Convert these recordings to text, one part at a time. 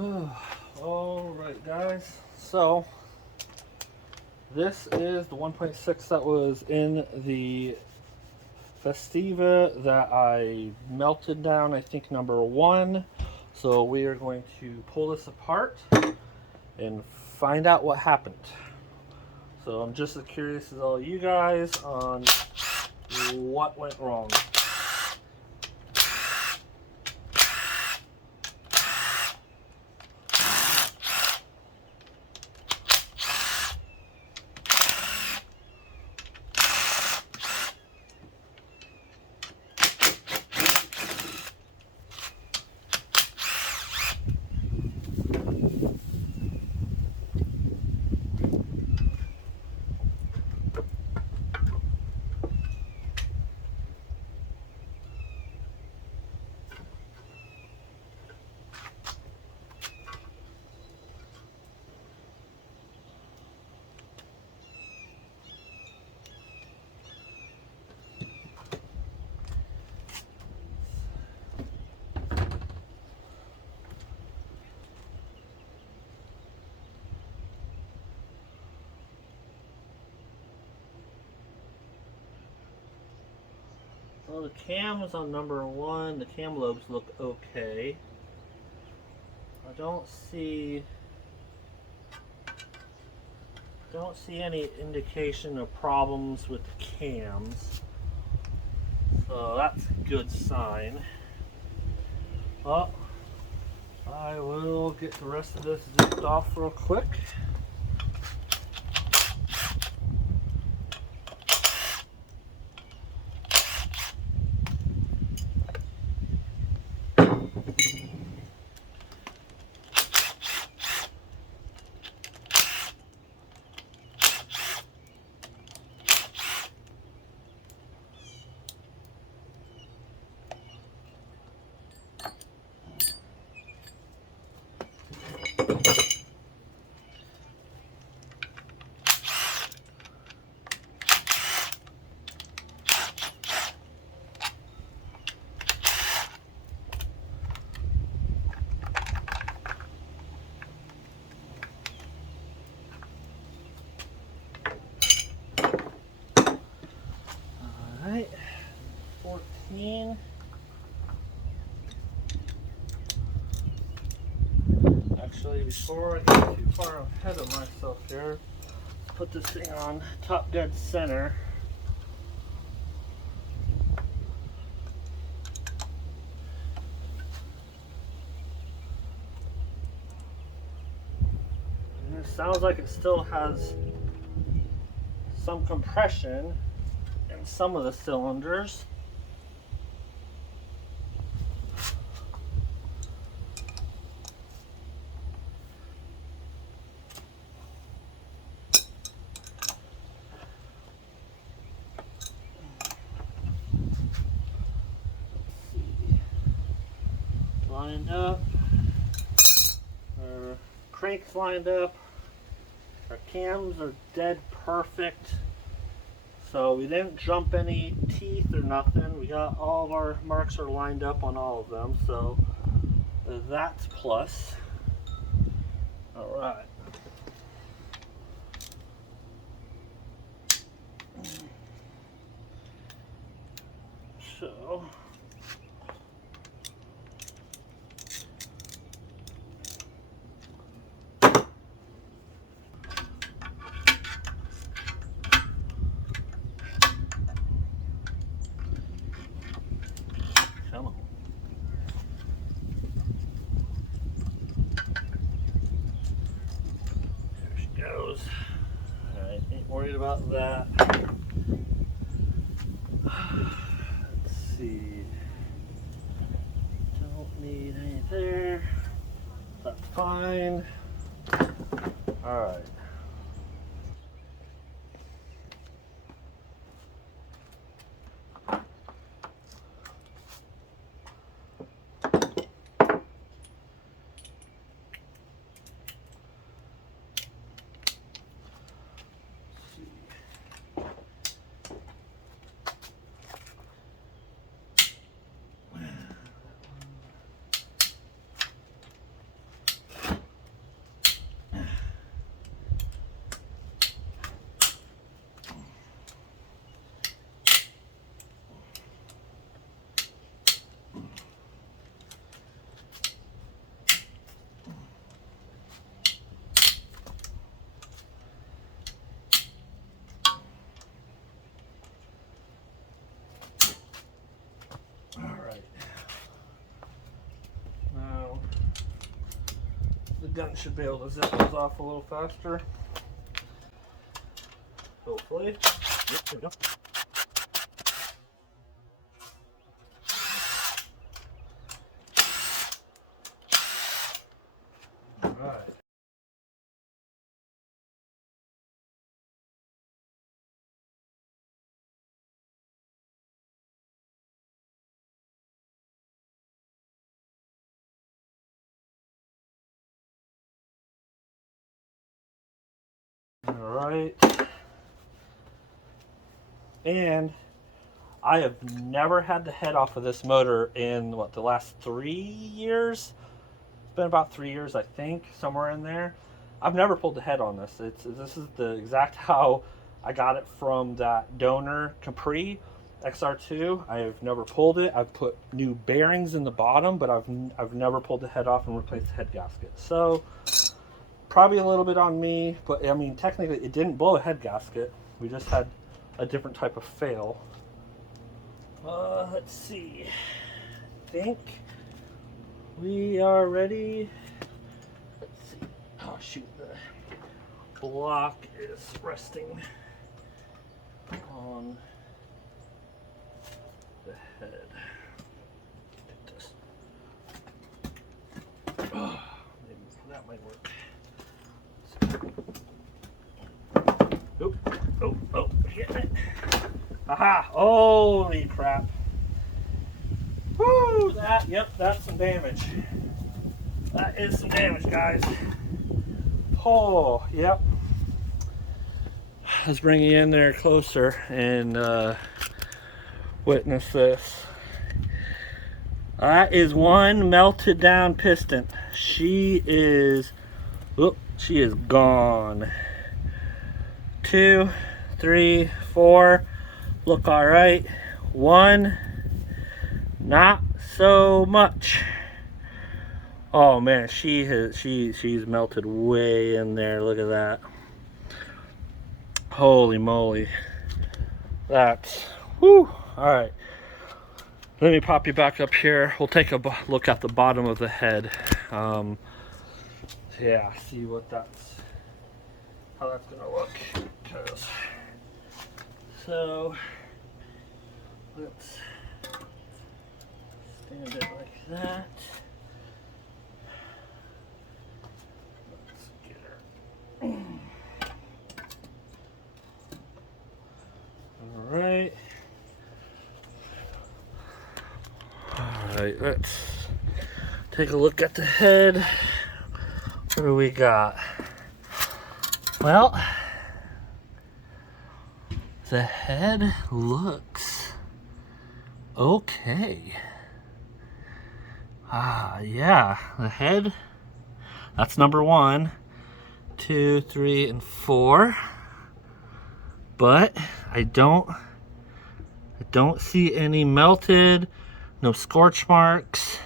Alright guys, so this is the 1.6 that was in the Festiva that I melted down, I think number 1. So we are going to pull this apart and find out what happened. So I'm just as curious as all you guys on what went wrong. Well, the cams on number 1, the cam lobes look okay. I don't see any indication of problems with the cams. So that's a good sign. Well, I will get the rest of this zipped off real quick. Alright, 14. Actually, before I get too far ahead of myself here, put this thing on top dead center. And it sounds like it still has some compression in some of the cylinders. Lined up, our crank's lined up, our cams are dead perfect, so we didn't jump any teeth or nothing. We got all of our marks are lined up on all of them, so that's plus. All right. So come on. There she goes. Alright, ain't worried about that. Let's see. Don't need any there. That's fine. Alright. the gun should be able to zip those off a little faster. Hopefully. Yep, there we go. Alright. Alright. And I have never had the head off of this motor in, what, the last 3 years? It's been about 3 years, I think, somewhere in there. I've never pulled the head on this. This is the exact how I got it from that donor Capri XR2. I've never pulled it. I've put new bearings in the bottom, but I've never pulled the head off and replaced the head gasket. So probably a little bit on me, but I mean, technically it didn't blow a head gasket. We just had a different type of fail. Let's see. I think we are ready. Let's see. Oh shoot, the block is resting on the head. Oh, maybe that might work. Oh, getting it. Aha! Holy crap. Woo! That's some damage. That is some damage, guys. Oh, yep. Let's bring you in there closer and witness this. That is one melted down piston. She is gone. 2, 3, 4 look all right. 1, not so much. Oh man, she's melted way in there. Look at that. Holy moly. That's whew. All right. Let me pop you back up here. We'll take a look at the bottom of the head. Yeah, see how that's gonna look. So let's stand it like that. Let's get her. Alright. Alright, let's take a look at the head. What do we got? Well, the head looks okay. Yeah, the head, that's number 1, 2, 3, and 4. But I don't see any melted, no scorch marks.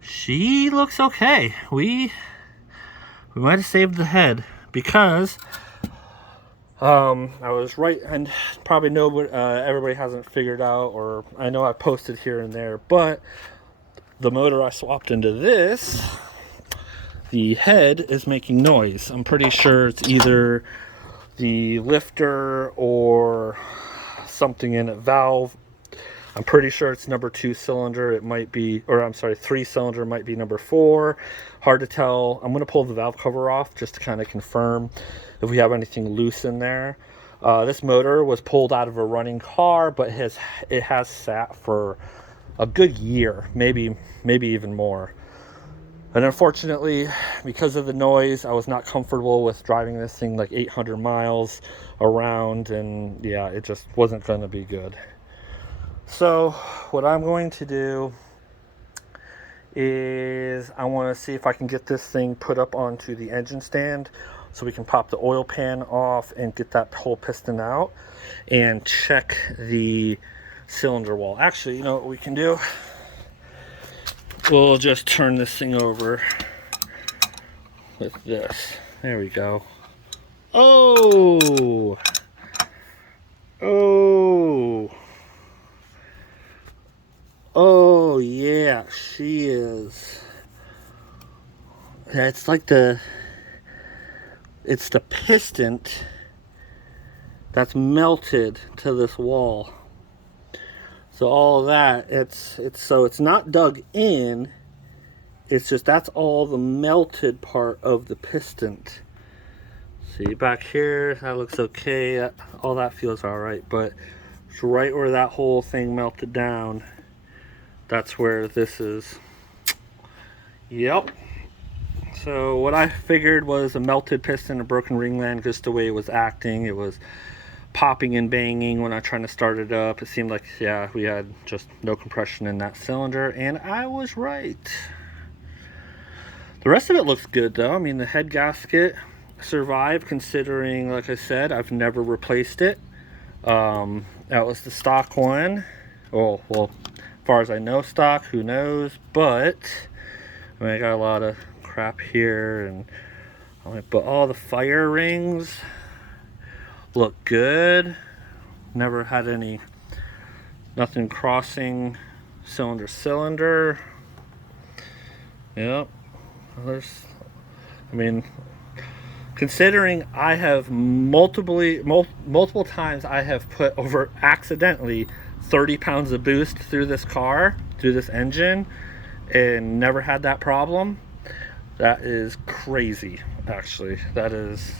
She looks okay. We might have saved the head because I was right, and probably nobody, everybody hasn't figured out, or I know I posted here and there, but the motor I swapped into this, the head is making noise. I'm pretty sure it's either the lifter or something in it, valve. I'm pretty sure it's number 2 cylinder. It might be, or I'm sorry, 3 cylinder might be number 4. Hard to tell. I'm going to pull the valve cover off just to kind of confirm if we have anything loose in there. This motor was pulled out of a running car, but it has sat for a good year, maybe even more. And unfortunately, because of the noise, I was not comfortable with driving this thing like 800 miles around, and yeah, it just wasn't going to be good. So what I'm going to do is I want to see if I can get this thing put up onto the engine stand so we can pop the oil pan off and get that whole piston out and check the cylinder wall. Actually, you know what we can do? We'll just turn this thing over with this. There we go. Oh! Oh yeah, she is. it's like it's the piston that's melted to this wall. So all of that, it's not dug in. It's just that's all the melted part of the piston. See back here, that looks okay. All that feels all right, but it's right where that whole thing melted down. That's where this is. Yep. So what I figured was a melted piston, a broken ringland, just the way it was acting. It was popping and banging when I tried to start it up. It seemed like, yeah, we had just no compression in that cylinder, and I was right. The rest of it looks good though. I mean, the head gasket survived, considering, like I said, I've never replaced it. That was the stock one. Well, as far as I know, stock, who knows, but I mean, I got a lot of crap here, but all the fire rings look good. Never had nothing crossing cylinder. Yep. I mean, considering I have multiple times I have put over accidentally 30 pounds of boost through this car, through this engine, and never had that problem. That is crazy, actually. That is,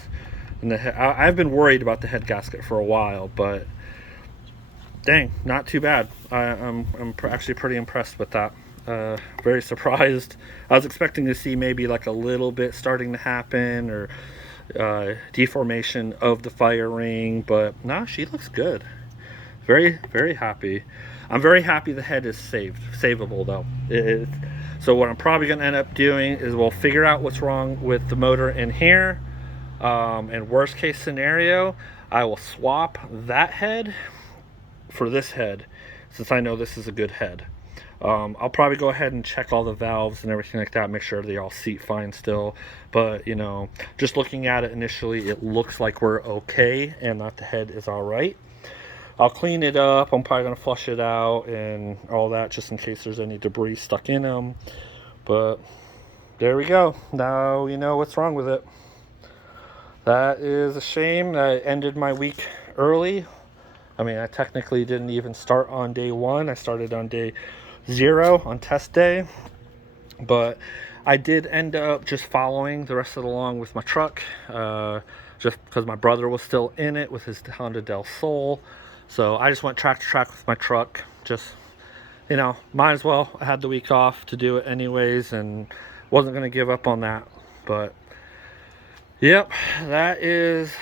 I've been worried about the head gasket for a while, but dang, not too bad. I'm actually pretty impressed with that. Very surprised. I was expecting to see maybe like a little bit starting to happen, or deformation of the fire ring, but nah, she looks good. Very, very happy. I'm very happy the head is savable though. So what I'm probably going to end up doing is we'll figure out what's wrong with the motor in here, and worst case scenario, I will swap that head for this head, since I know this is a good head. I'll probably go ahead and check all the valves and everything like that, make sure they all seat fine still, but you know, just looking at it initially, it looks like we're okay and that the head is all right. I'll clean it up. I'm probably going to flush it out and all that, just in case there's any debris stuck in them. But there we go. Now you know what's wrong with it. That is a shame. I ended my week early. I mean, I technically didn't even start on day 1. I started on day 0 on test day. But I did end up just following the rest of the long with my truck, just because my brother was still in it with his Honda Del Sol. So I just went track to track with my truck. Just, you know, might as well. I had the week off to do it anyways, and wasn't going to give up on that. But yep, that is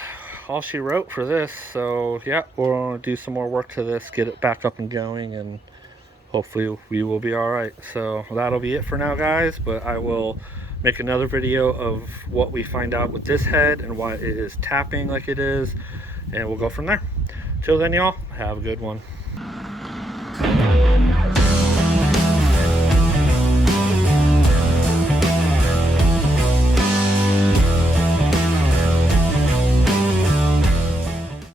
all she wrote for this. So yeah, we're going to do some more work to this, get it back up and going, and hopefully we will be all right. So that'll be it for now, guys, but I will make another video of what we find out with this head and why it is tapping like it is, and we'll go from there. Till then, y'all, have a good one.